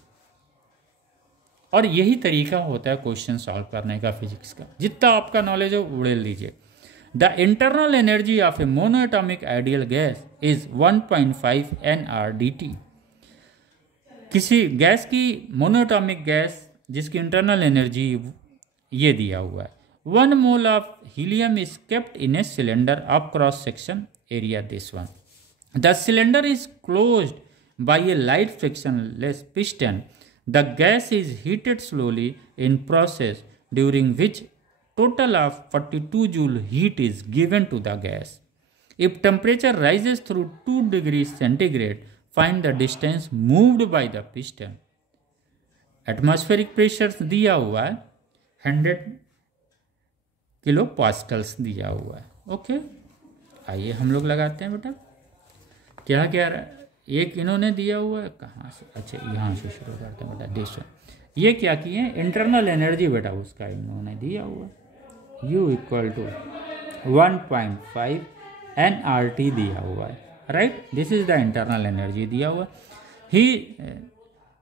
और यही तरीका होता है क्वेश्चन सॉल्व करने का फिजिक्स का, जितना आपका नॉलेज है उड़ेल लीजिए। The internal energy of a monoatomic ideal gas is 1.5 nRDT। किसी गैस की, मोनोएटॉमिक गैस जिसकी इंटरनल एनर्जी ये दिया हुआ है, 1 mole of helium is kept in a cylinder of cross section area this one. The cylinder is closed by a light frictionless piston. The gas is heated slowly in process during which total of 42 joule heat is given to the gas. If temperature rises through 2 degrees centigrade, find the distance moved by the piston. Atmospheric pressure दिया हुआ है 100 kilo Pascal's दिया हुआ है। Okay, आइए हम लोग लगाते हैं बेटा, क्या कह रहा है, एक इन्होंने दिया हुआ है, कहाँ से, अच्छा यहाँ से शुरू करते हैं बेटा, देश ये क्या किए हैं, इंटरनल एनर्जी बेटा उसका इन्होंने दिया हुआ, U इक्वल टू 1.5 nRT दिया हुआ है, right. This is the internal energy दिया हुआ ही,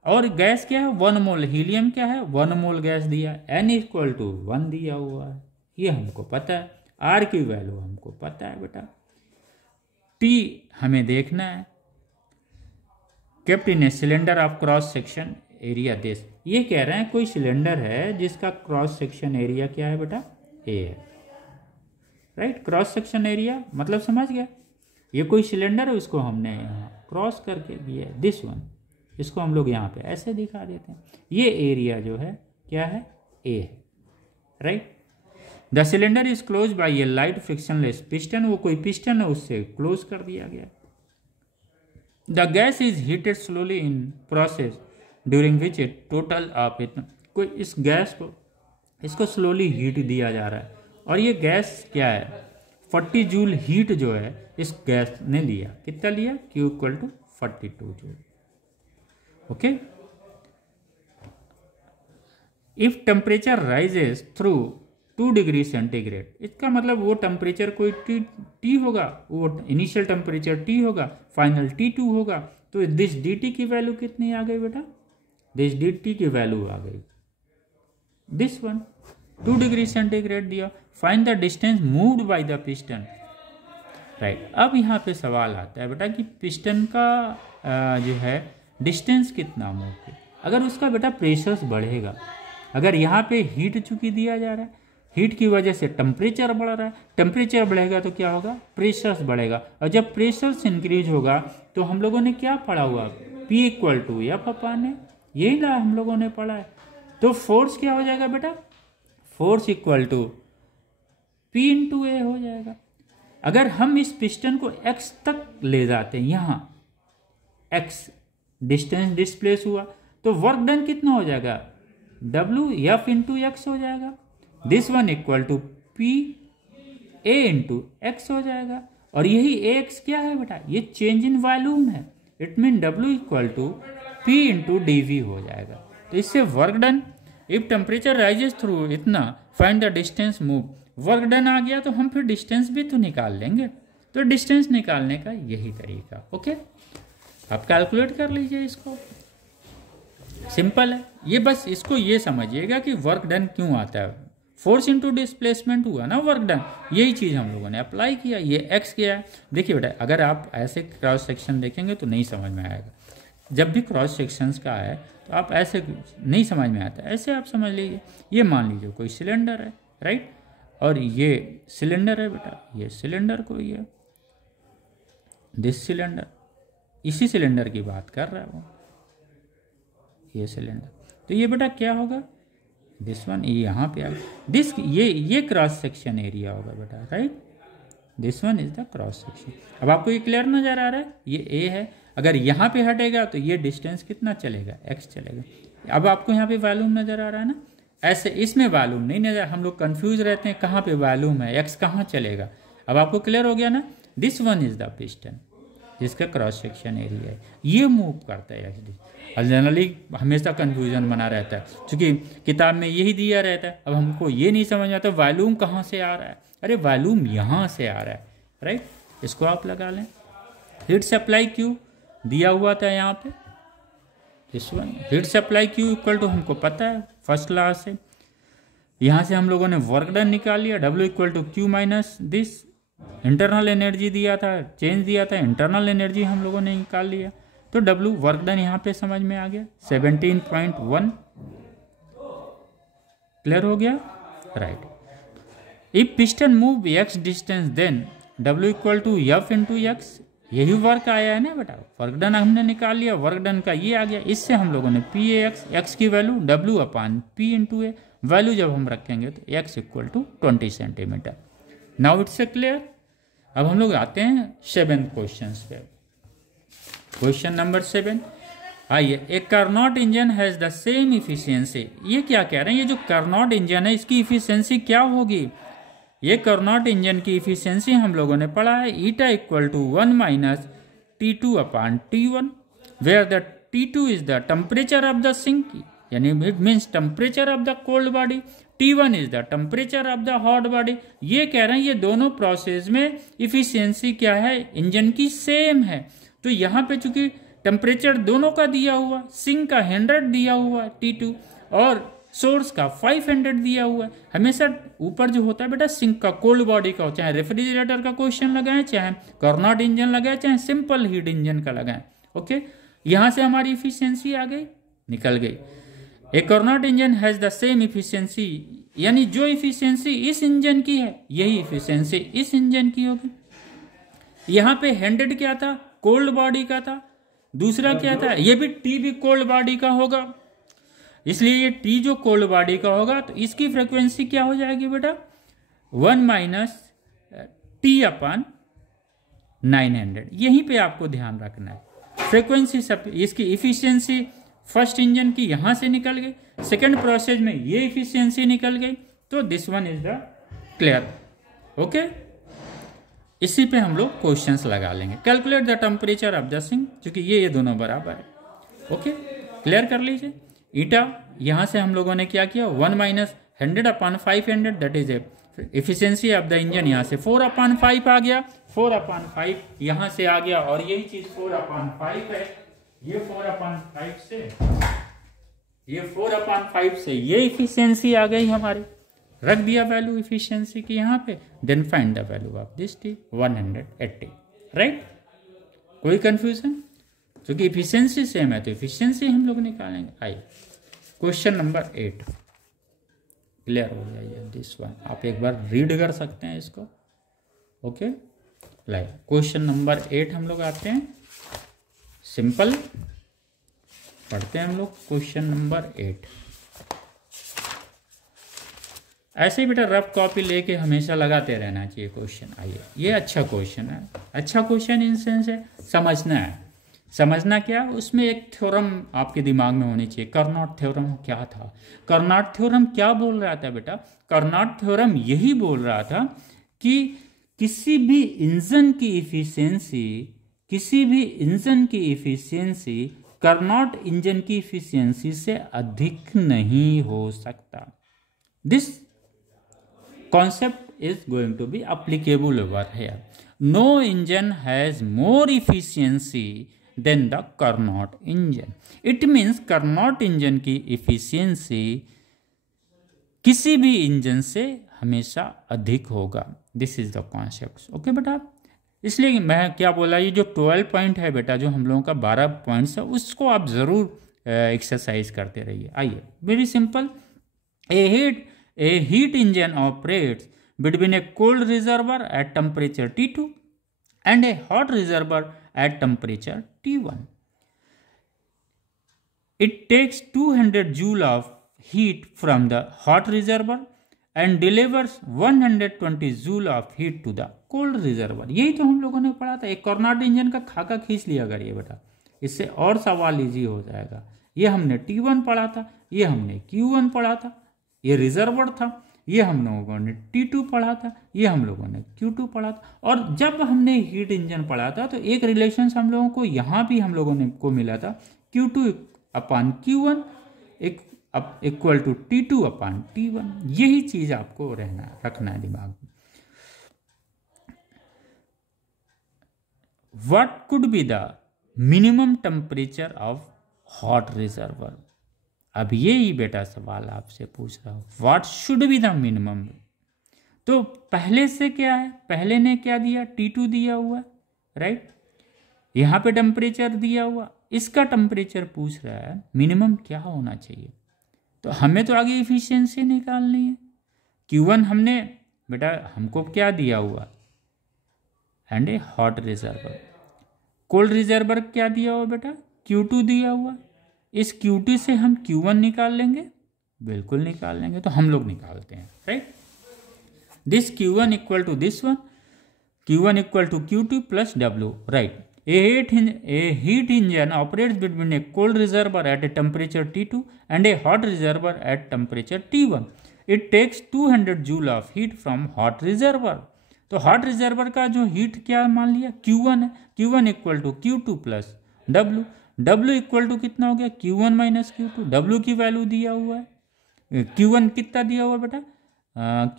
और गैस क्या है 1 मोल, हीलियम क्या है 1 मोल गैस दिया, N इक्वल टू 1 दिया हुआ है, ये हमको पता है, R की वैल्यू हमको पता है बेटा, T हमें देखना है, kept in a cylinder of cross section area this, ये कह रहे हैं कोई सिलेंडर है जिसका क्रॉस सेक्शन एरिया क्या है बेटा, ए है, राइट। क्रॉस सेक्शन एरिया मतलब समझ गया, ये कोई सिलेंडर है, उसको हमने यहाँ क्रॉस करके दिया है, दिस वन, इसको हम लोग यहाँ पे ऐसे दिखा देते हैं, ये एरिया जो है क्या है, ए है, right. The cylinder is close by A light frictionless piston, वो कोई पिस्टन है उससे क्लोज कर दिया गया। The gas is heated slowly in process during which it total of it, कोई इस गैस को इसको स्लोली हीट दिया जा रहा है, और ये गैस क्या है, 40 जूल हीट जो है इस गैस ने लिया, कितना लिया, Q equal to 42 joule, okay. If temperature rises through 2 degree centigrade, इसका मतलब वो टेम्परेचर कोई T होगा, वो इनिशियल टेम्परेचर T होगा, फाइनल T2 होगा, तो दिस dt की वैल्यू कितनी आ गई बेटा, दिस dt की वैल्यू आ गई दिस वन, 2 डिग्री सेंटीग्रेड दिया। Find the distance moved by the piston, right. अब यहाँ पे सवाल आता है बेटा कि पिस्टन का जो है डिस्टेंस कितना मूव किया, अगर उसका बेटा प्रेशर्स बढ़ेगा, अगर यहाँ पे हीट चूंकि दिया जा रहा है, हीट की वजह से टेम्परेचर बढ़ रहा है, टेम्परेचर बढ़ेगा तो क्या होगा, प्रेशर्स बढ़ेगा, और जब प्रेशर्स इंक्रीज होगा तो हम लोगों ने क्या पढ़ा हुआ, P इक्वल टू एफ अपान ए, यही ला हम लोगों ने पढ़ा है। तो फोर्स क्या हो जाएगा बेटा, force equal to P into A हो जाएगा। अगर हम इस पिस्टन को x तक ले जाते हैं, यहाँ x डिस्टेंस डिस्प्लेस हुआ, तो वर्क डन कितना हो जाएगा, W F इंटू एक्स हो जाएगा, this one equal to P A into X हो जाएगा, और यही AX क्या है बेटा, ये चेंज इन वॉल्यूम है, it mean W equal to P into DV हो जाएगा। तो इससे work done, if temperature rises through इतना, find the distance move, work done आ गया तो हम फिर डिस्टेंस भी तो निकाल लेंगे, तो डिस्टेंस निकालने का यही तरीका, ओके। आप कैलकुलेट कर लीजिए इसको, सिंपल है ये, बस इसको ये समझिएगा कि वर्क डन क्यों आता है, फोर्स इंटू डिस्प्लेसमेंट हुआ ना वर्क डन, यही चीज़ हम लोगों ने अप्लाई किया, ये एक्स किया है। देखिए बेटा अगर आप ऐसे क्रॉस सेक्शन देखेंगे तो नहीं समझ में आएगा, जब भी क्रॉस सेक्शंस का है तो आप ऐसे नहीं समझ में आता, ऐसे आप समझ लीजिए, ये मान लीजिए कोई सिलेंडर है, राइट, और ये सिलेंडर है बेटा, ये सिलेंडर कोई है, दिस सिलेंडर, इसी सिलेंडर की बात कर रहा है वो, ये सिलेंडर, तो ये बेटा क्या होगा, दिस वन, ये यहाँ पे आ दिस, ये क्रॉस सेक्शन एरिया होगा बेटा, right, this one is the cross section. अब आपको ये क्लियर नजर आ रहा है, ये ए है, अगर यहाँ पे हटेगा तो ये डिस्टेंस कितना चलेगा, एक्स चलेगा। अब आपको यहाँ पे वॉल्यूम नजर आ रहा है ना, ऐसे इसमें वॉल्यूम नहीं नजर, हम लोग कंफ्यूज रहते हैं कहाँ पे वॉल्यूम है, एक्स कहाँ चलेगा। अब आपको क्लियर हो गया ना, this one is the piston जिसका क्रॉस सेक्शन एरिया है, ये मूव करता है एक्चुअली, और जनरली हमेशा कंफ्यूजन बना रहता है क्योंकि किताब में यही दिया रहता है। अब हमको ये नहीं समझ में आता वॉल्यूम कहाँ से आ रहा है, अरे वॉल्यूम यहाँ से आ रहा है, राइट, इसको आप लगा लें। हीट सप्लाई क्यू दिया हुआ था यहाँ पे, इस one heat supply Q equal to हमको पता है फर्स्ट क्लास से, यहाँ से हम लोगों ने वर्क डन निकाल लिया, W equal to Q minus this, internal energy दिया था, चेंज दिया था, इंटरनल एनर्जी हम लोगों ने निकाल लिया, तो W वर्क डन यहाँ पे समझ में आ गया 17.1, क्लियर हो गया, right. If piston move x distance then W equal to F into x, यही वर्क आया है ना बेटा, वर्क डन हमने निकाल लिया, वर्क डन का ये आ गया, इससे हम लोगों ने पी ए एक्स की value W upon P into A, value जब हम रखेंगे तो x equal to 20 centimetre. Now it's a clear. अब हम लोग आते हैं 7th क्वेश्चन पे, क्वेश्चन नंबर 7। आइए, a Carnot engine has the same efficiency, ये क्या कह रहे हैं, ये जो कार्नोट इंजन है इसकी इफिशियंसी क्या होगी, ये कार्नोट इंजन की इफिशियंसी हम लोगों ने पढ़ा है eta equal to 1 minus T2 upon T1, where the T2 is the temperature of the sink, यानी it means temperature of the cold body, T1 is the temperature of the hot body. ये कह रहे हैं ये दोनों process में efficiency क्या है, इंजन की सेम है। तो यहाँ पे चूंकि टेम्परेचर दोनों का दिया हुआ, सिंक का 100 दिया हुआ T2 और सोर्स का 500 दिया हुआ है, हमेशा ऊपर जो होता है बेटा सिंक का कोल्ड बॉडी का, चाहे रेफ्रिजरेटर का क्वेश्चन लगाएं, चाहे कार्नोट इंजन लगाए, चाहे सिंपल हीट इंजन का लगाएं, ओके। यहाँ से हमारी इफिशियंसी आ गई निकल गई। A Carnot engine has the same efficiency, यानी जो इफिशियंसी इस इंजन की है यही इफिशियंसी इस इंजन की होगी। यहाँ पे 100 क्या था, कोल्ड बॉडी का था, दूसरा क्या था, ये भी टी भी कोल्ड बॉडी का होगा, इसलिए ये टी जो कोल्ड बॉडी का होगा तो इसकी फ्रिक्वेंसी क्या हो जाएगी बेटा, 1 माइनस टी अपन 900। यहीं पे आपको ध्यान रखना है। फ्रिक्वेंसी सब, इसकी इफिशियंसी फर्स्ट इंजन की यहां से निकल गई, सेकंड प्रोसेस में ये इफिशियंसी निकल गई, तो this one is the clear. Okay, इसी पे हम लोग क्वेश्चंस लगा लेंगे। Calculate the temperature of the sink, क्योंकि ये दोनों बराबर है। ओके, क्लियर कर लीजिए। ईटा यहां से हम लोगों ने क्या किया, 1 minus 100/500, that is efficiency of the engine. यहाँ से 4/5 आ गया, 4/5 यहाँ से आ गया, और यही चीज 4/5 है। ये 4/5 से ये इफिशियंसी आ गई हमारी, रख दिया वैल्यू इफिशियंसी की यहाँ पे। Then find the value of this T, 180। Right, कोई कंफ्यूजन? क्योंकि इफिशियंसी सेम है तो इफिशियंसी हम लोग निकालेंगे। आइए क्वेश्चन नंबर 8 क्लियर हो जाइए। दिस वन आप एक बार रीड कर सकते हैं इसको। ओके, लाइक क्वेश्चन नंबर 8 हम लोग आते हैं, सिंपल पढ़ते हैं हम लोग क्वेश्चन नंबर 8। ऐसे ही बेटा रफ कॉपी लेके हमेशा लगाते रहना चाहिए क्वेश्चन। आइए, ये अच्छा क्वेश्चन है, अच्छा क्वेश्चन इन सेंस है, समझना है। समझना क्या, उसमें एक थ्योरम आपके दिमाग में होनी चाहिए। कार्नोट थ्योरम क्या था? कार्नोट थ्योरम क्या बोल रहा था बेटा? कार्नोट थ्योरम यही बोल रहा था कि किसी भी इंजन की इफिशियंसी कार्नोट इंजन की इफिशियंसी से अधिक नहीं हो सकता। This concept is going to be applicable over here. No engine has more efficiency than the Carnot engine. It means Carnot engine की efficiency किसी भी इंजन से हमेशा अधिक होगा। This is the concept. Okay बेटा, इसलिए मैं क्या बोला, ये जो 12 पॉइंट है बेटा, जो हम लोगों का 12 पॉइंट्स है, उसको आप जरूर एक्सरसाइज करते रहिए। आइए, very simple. A heat engine operates between a cold reservoir at temperature T2 and a hot reservoir at temperature T1. It takes 200 joule of heat from the hot reservoir and delivers 120 joule of heat to the cold reservoir. यही तो हम लोगों ने पढ़ा था। एक Carnot engine का खाका खींच लिया करिए बेटा, इससे और सवाल इजी हो जाएगा। ये हमने T1 पढ़ा था, ये हमने Q1 पढ़ा था, ये रिजर्वर था, ये हम लोगों ने T2 पढ़ा था, ये हम लोगों ने Q2 पढ़ा था। और जब हमने हीट इंजन पढ़ा था तो एक रिलेशन हम लोगों को यहाँ भी हम लोगों ने को मिला था, Q2/Q1 इक्वल टू T2/T1। यही चीज आपको रखना है दिमाग में। What could be the minimum temperature of hot reservoir? अब ये ही बेटा सवाल आपसे पूछ रहा हूं, what should be the minimum. तो पहले से क्या है, पहले ने क्या दिया, T2 दिया हुआ, राइट, यहां पे टेम्परेचर दिया हुआ, इसका टेम्परेचर पूछ रहा है, मिनिमम क्या होना चाहिए। तो हमें तो आगे इफिशियंसी निकालनी है। Q1 हमने बेटा, हमको क्या दिया हुआ, and A hot reservoir. Cold reservoir क्या दिया हुआ बेटा, Q2 दिया हुआ। इस Q2 से हम Q1 निकाल लेंगे, बिल्कुल निकाल लेंगे, तो हम लोग निकालते हैं, right. This Q1 equal to this one, Q1 equal to Q2 plus W, right. A heat engine operates between a cold reservoir at a temperature T2 and a hot reservoir at temperature T1. It takes 200 joule of heat from hot reservoir. तो hot reservoir का जो heat क्या मान लिया, Q1 है। Q1 equal to Q2 plus W, W equal to कितना हो गया, Q1 माइनस Q2। W की वैल्यू दिया हुआ है, Q1 कितना दिया हुआ बेटा,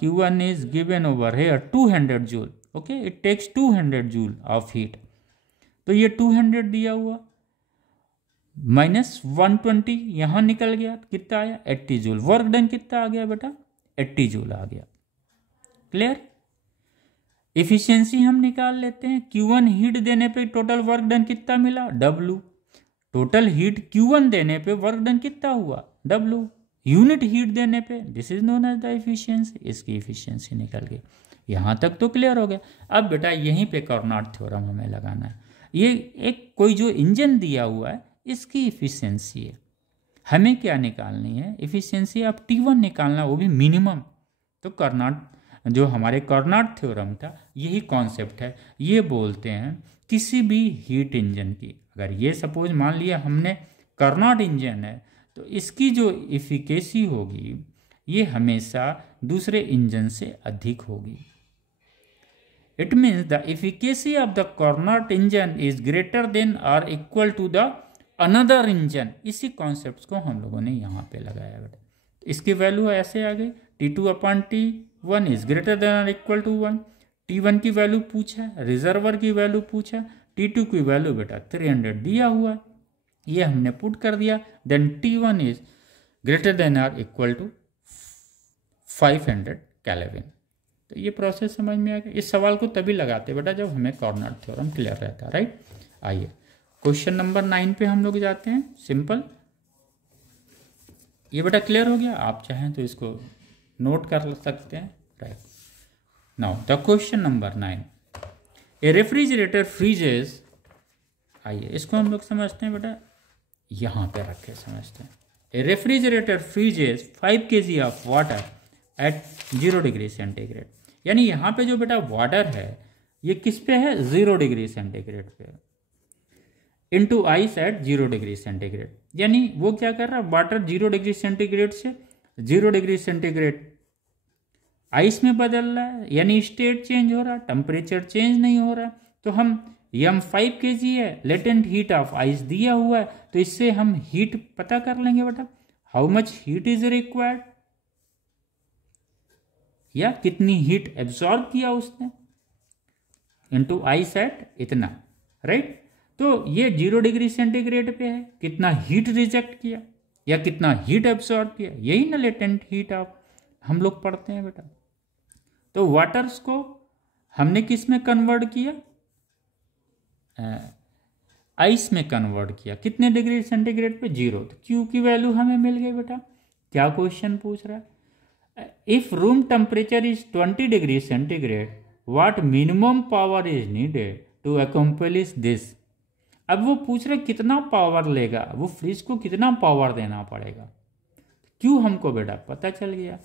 Q1 is given over here 200 joule. Okay, it takes 200 joule of heat, तो ये 200 दिया हुआ माइनस 120 यहां निकल गया, कितना आया, 80 जूल। वर्क डन कितना आ गया बेटा, 80 जूल आ गया। क्लियर। इफिशियंसी हम निकाल लेते हैं, Q1 हीट देने पे टोटल वर्क डन कितना मिला, W। टोटल हीट Q1 देने पे वर्क डन कितना हुआ W, यूनिट हीट देने पे this is known as the efficiency, इसकी एफिशिएंसी निकल गई। यहाँ तक तो क्लियर हो गया। अब बेटा यहीं पे कार्नोट थ्योरम हमें लगाना है। ये एक कोई जो इंजन दिया हुआ है इसकी एफिशिएंसी है, हमें क्या निकालनी है, एफिशिएंसी ऑफ T1 निकालना, वो भी मिनिमम। तो कार्नोट जो हमारे कार्नोट थ्योरम था यही कॉन्सेप्ट है। ये बोलते हैं किसी भी हीट इंजन की, अगर ये सपोज मान लिया हमने कार्नोट इंजन है तो इसकी जो इफिकेसी होगी ये हमेशा दूसरे इंजन से अधिक होगी। It means the efficacy of the Carnot engine is greater than और equal to the another engine. इसी कॉन्सेप्ट को हम लोगों ने यहाँ पे लगाया बेटा। इसकी वैल्यू ऐसे आ गई T2/T1 इज ग्रेटर देन और इक्वल टू 1। T1 की वैल्यू पूछा, रिजर्वर की वैल्यू पूछा, T2 की वैल्यू बेटा 300 दिया हुआ है, ये हमने पुट कर दिया। Then T1 is greater than और इक्वल टू 500 केल्विन। तो ये प्रोसेस समझ में आ गया। इस सवाल को तभी लगाते बेटा जब हमें कार्नोट थ्योरम क्लियर रहता है, राइट। आइए क्वेश्चन नंबर 9 पे हम लोग जाते हैं। सिंपल, ये बेटा क्लियर हो गया, आप चाहें तो इसको नोट कर सकते हैं, right. Now the question number 9, A refrigerator freezes. आइए इसको हम लोग समझते हैं बेटा, यहाँ पे रख के समझते हैं। A refrigerator freezes 5 kg of water at 0 degree centigrade. यानी यहाँ पे जो बेटा वाटर है ये किस पे है, 0 डिग्री सेंटीग्रेड पे, into ice eight 0 degree centigrade. यानी वो क्या कर रहा है, वाटर 0 डिग्री सेंटीग्रेड से 0 डिग्री सेंटीग्रेड आइस में बदल रहा है, यानी स्टेट चेंज हो रहा है, टेम्परेचर चेंज नहीं हो रहा है। तो हम यम 5 kg है, लेटेंट हीट ऑफ आइस दिया हुआ है, तो इससे हम हीट पता कर लेंगे बेटा, how much heat is required, या कितनी हीट एब्जॉर्ब किया उसने, इनटू आइस एट इतना, राइट। तो ये 0 डिग्री सेंटीग्रेड पे है, कितना हीट रिजेक्ट किया या कितना हीट एब्जॉर्ब किया, यही ना लेटेंट हीट ऑफ हम लोग पढ़ते हैं बेटा। तो वाटर्स को हमने किस में कन्वर्ट किया, आइस में कन्वर्ट किया, कितने डिग्री सेंटीग्रेड पे, 0। तो क्यू की वैल्यू हमें मिल गई बेटा। क्या क्वेश्चन पूछ रहा है, if room temperature is 20 degree centigrade what minimum power is needed to accomplish this. अब वो पूछ रहे कितना पावर लेगा, वो फ्रिज को कितना पावर देना पड़ेगा। क्यों हमको बेटा पता चल गया।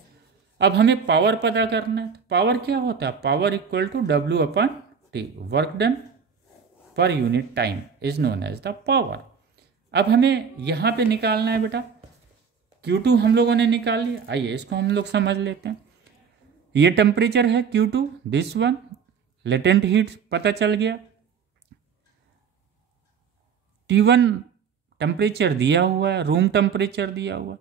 अब हमें पावर पता करना है, तो पावर क्या होता है, power equal to W/T, work done per unit time is known as the power. अब हमें यहाँ पे निकालना है बेटा, Q2 हम लोगों ने निकाल लिया। आइए इसको हम लोग समझ लेते हैं। ये टेम्परेचर है Q2, this one, latent heat पता चल गया, T1 टेम्परेचर दिया हुआ है, रूम टेम्परेचर दिया हुआ है,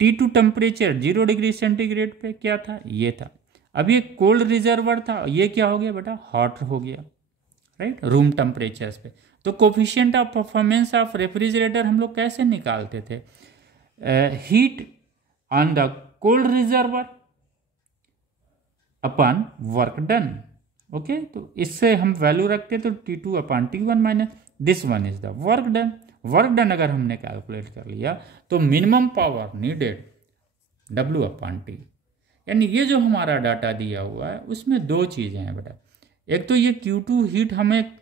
T2 टेम्परेचर 0 डिग्री सेंटीग्रेड पे क्या था, ये था। अब ये कोल्ड रिजर्वर था, ये क्या हो गया बेटा, हॉट हो गया, राइट, रूम टेम्परेचर पे। तो coefficient of performance of refrigerator हम लोग कैसे निकालते थे, heat on the cold reservoir upon work done. Okay, तो इससे हम वैल्यू रखते तो T2/T1 minus this one is the work done. Work done अगर हमने कैलकुलेट कर लिया तो मिनिमम पावर नीडेड W/T। यानी ये जो हमारा डाटा दिया हुआ है उसमें दो चीज़ें हैं बेटा, एक तो ये Q2 हीट हमें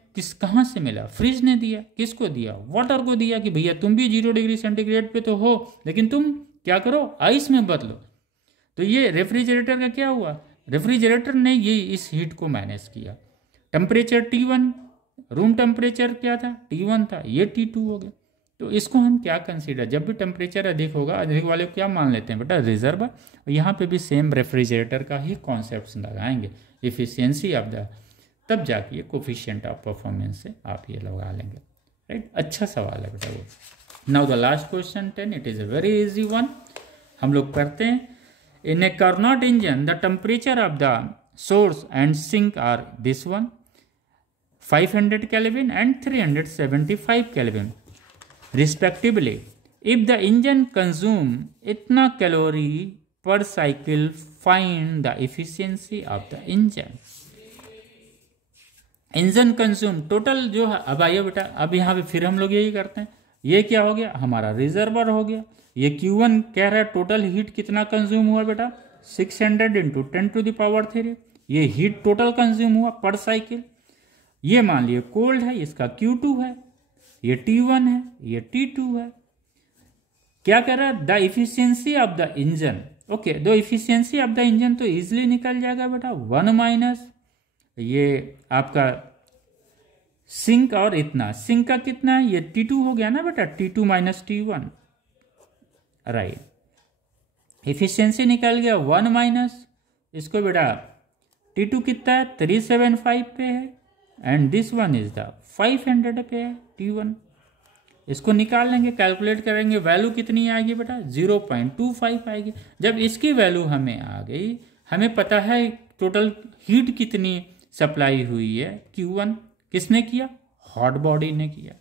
कहाँ से मिला, फ्रिज ने दिया, किसको दिया, वाटर को दिया कि भैया तुम भी 0 डिग्री सेंटीग्रेड पे तो हो लेकिन तुम क्या करो, आइस में बदलो। तो ये रेफ्रिजरेटर का क्या हुआ, रेफ्रिजरेटर ने ये इस हीट को मैनेज किया। टेम्परेचर T1, रूम टेम्परेचर क्या था, T1 था, ये T2 हो गया। तो इसको हम क्या कंसीडर, जब भी टेम्परेचर अधिक होगा, अधिक वाले को क्या मान लेते हैं बेटा, रिजर्वर। और यहाँ पे भी सेम रेफ्रिजरेटर का ही कॉन्सेप्ट लगाएंगे, इफिशियंसी ऑफ द, तब जाके ये कोफिशिएंट ऑफ परफॉर्मेंस से आप ये लगा लेंगे, राइट। अच्छा सवाल है बेटा वो। Now the last question 10, it is a very easy one, हम लोग करते हैं। In a Carnot engine the temperature of the source and sink are this one, 500 Kelvin and 375 Kelvin respectively. If the engine consume इतना calorie per cycle, find the efficiency of the engine. Engine consume total जो है, अब आइए बेटा अब यहाँ पे फिर हम लोग यही करते हैं, ये क्या हो गया हमारा रिजर्वर हो गया, ये Q1 कह रहा है टोटल हीट कितना कंज्यूम हुआ बेटा 600 इंटू 10⁻3, ये हीट टोटल कंज्यूम हुआ पर साइकिल। ये मान लिए कोल्ड है, इसका Q2 है, ये T1 है, ये T2 है। क्या कह रहा है the efficiency of the engine, okay the efficiency of the engine तो इजिली निकल जाएगा बेटा 1 माइनस ये आपका सिंक और इतना, सिंक का कितना है ये T2 हो गया ना बेटा, T2 minus T1, right. Efficiency निकल गया 1 माइनस इसको बेटा T2 कितना है 375 पे है and this one is the 500 पे है T1। इसको निकाल लेंगे, कैलकुलेट करेंगे, वैल्यू कितनी आएगी बेटा 0.25 आएगी। जब इसकी वैल्यू हमें आ गई, हमें पता है टोटल हीट कितनी सप्लाई हुई है Q1 किसने किया, हॉट बॉडी ने किया।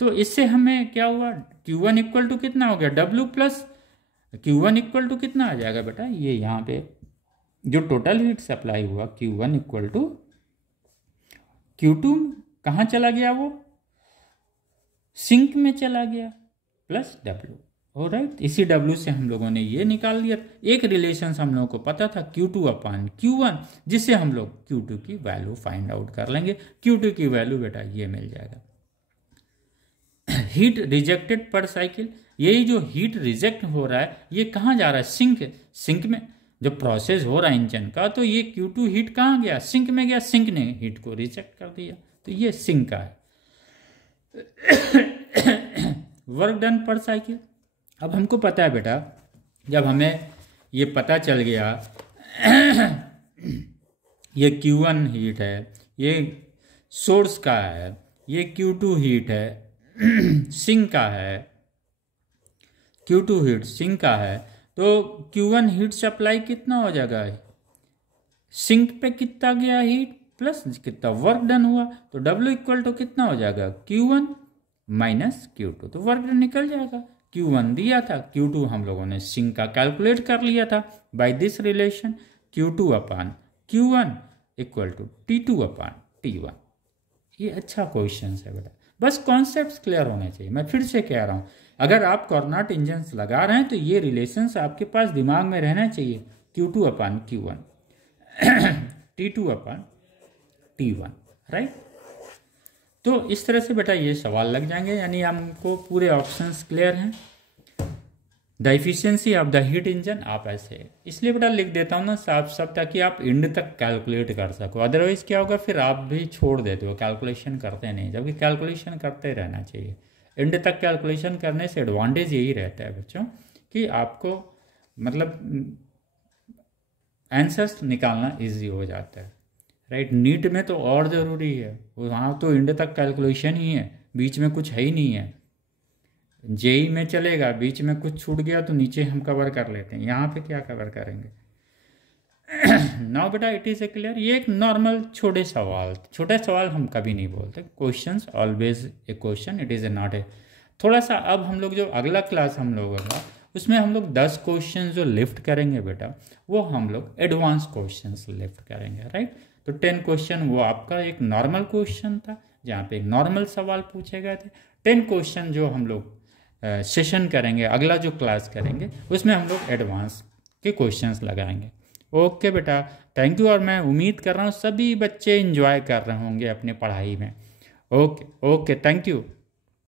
तो इससे हमें क्या हुआ Q1 इक्वल टू कितना हो गया W plus Q1 equal to कितना आ जाएगा बेटा, ये यहाँ पे जो टोटल हीट सप्लाई हुआ Q1 इक्वल टू Q2 कहाँ चला गया, वो सिंक में चला गया प्लस W, ऑलराइट। इसी W से हम लोगों ने ये निकाल लिया, एक रिलेशन हम लोगों को पता था Q2 अपान Q1, जिससे हम लोग Q2 की वैल्यू फाइंड आउट कर लेंगे। Q2 की वैल्यू बेटा ये मिल जाएगा, हीट रिजेक्टेड पर साइकिल, यही जो हीट रिजेक्ट हो रहा है ये कहाँ जा रहा है, सिंक में जो प्रोसेस हो रहा है इंजन का, तो ये Q2 हीट कहाँ गया, सिंक में गया, सिंक ने हीट को रिजेक्ट कर दिया, तो ये सिंक का है। वर्क डन पर साइकिल, अब हमको पता है बेटा, जब हमें ये पता चल गया ये Q1 हीट है, ये सोर्स का है, ये Q2 हीट है सिंक का है, Q2 हीट सिंक का है, तो Q1 हीट सप्लाई कितना हो जाएगा, सिंक पे कितना गया हीट प्लस कितना वर्क डन हुआ, तो W इक्वल टू कितना हो जाएगा Q1 माइनस Q2, तो वर्क डन निकल जाएगा। Q1 दिया था, Q2 हम लोगों ने सिंक का कैलकुलेट कर लिया था by this relation, Q2 upon Q1 equal to T2 upon T1। ये अच्छा क्वेश्चन है बेटा, बस कॉन्सेप्ट्स क्लियर होने चाहिए। मैं फिर से कह रहा हूँ, अगर आप कॉर्नाट इंजन्स लगा रहे हैं तो ये रिलेशंस आपके पास दिमाग में रहना चाहिए, Q2 upon Q1 T2 upon T1, right. तो इस तरह से बेटा ये सवाल लग जाएंगे, यानी हमको पूरे ऑप्शंस क्लियर हैं। The efficiency of the heat engine आप ऐसे, इसलिए बेटा लिख देता हूँ ना साफ साफ, ताकि आप एंड तक कैलकुलेट कर सको, अदरवाइज क्या होगा फिर आप भी छोड़ देते हो, कैलकुलेशन करते नहीं, जबकि कैलकुलेशन करते रहना चाहिए। एंड तक कैलकुलेशन करने से एडवांटेज यही रहता है बच्चों कि आपको मतलब आंसर्स निकालना ईजी हो जाता है, राइट। नीट में तो और ज़रूरी है, वहाँ तो एंड तक कैलकुलेशन ही है, बीच में कुछ है ही नहीं है। जेई में चलेगा, बीच में कुछ छूट गया तो नीचे हम कवर कर लेते हैं, यहाँ पे क्या कवर करेंगे। नाउ बेटा इट इज़ ए क्लियर, ये एक नॉर्मल छोटे सवाल हम कभी नहीं बोलते, questions always a question, it is a not a. थोड़ा सा अब हम लोग जो अगला क्लास हम लोगों का, उसमें हम लोग 10 क्वेश्चन जो लिफ्ट करेंगे बेटा, वो हम लोग एडवांस क्वेश्चंस लिफ्ट करेंगे, राइट। तो 10 क्वेश्चन वो आपका एक नॉर्मल क्वेश्चन था जहाँ पे एक नॉर्मल सवाल पूछे गए थे। 10 क्वेश्चन जो हम लोग सेशन करेंगे, अगला जो क्लास करेंगे, उसमें हम लोग एडवांस के क्वेश्चंस लगाएंगे। ओके बेटा, थैंक यू। और मैं उम्मीद कर रहा हूँ सभी बच्चे एंजॉय कर रहे होंगे अपने पढ़ाई में। Okay thank you.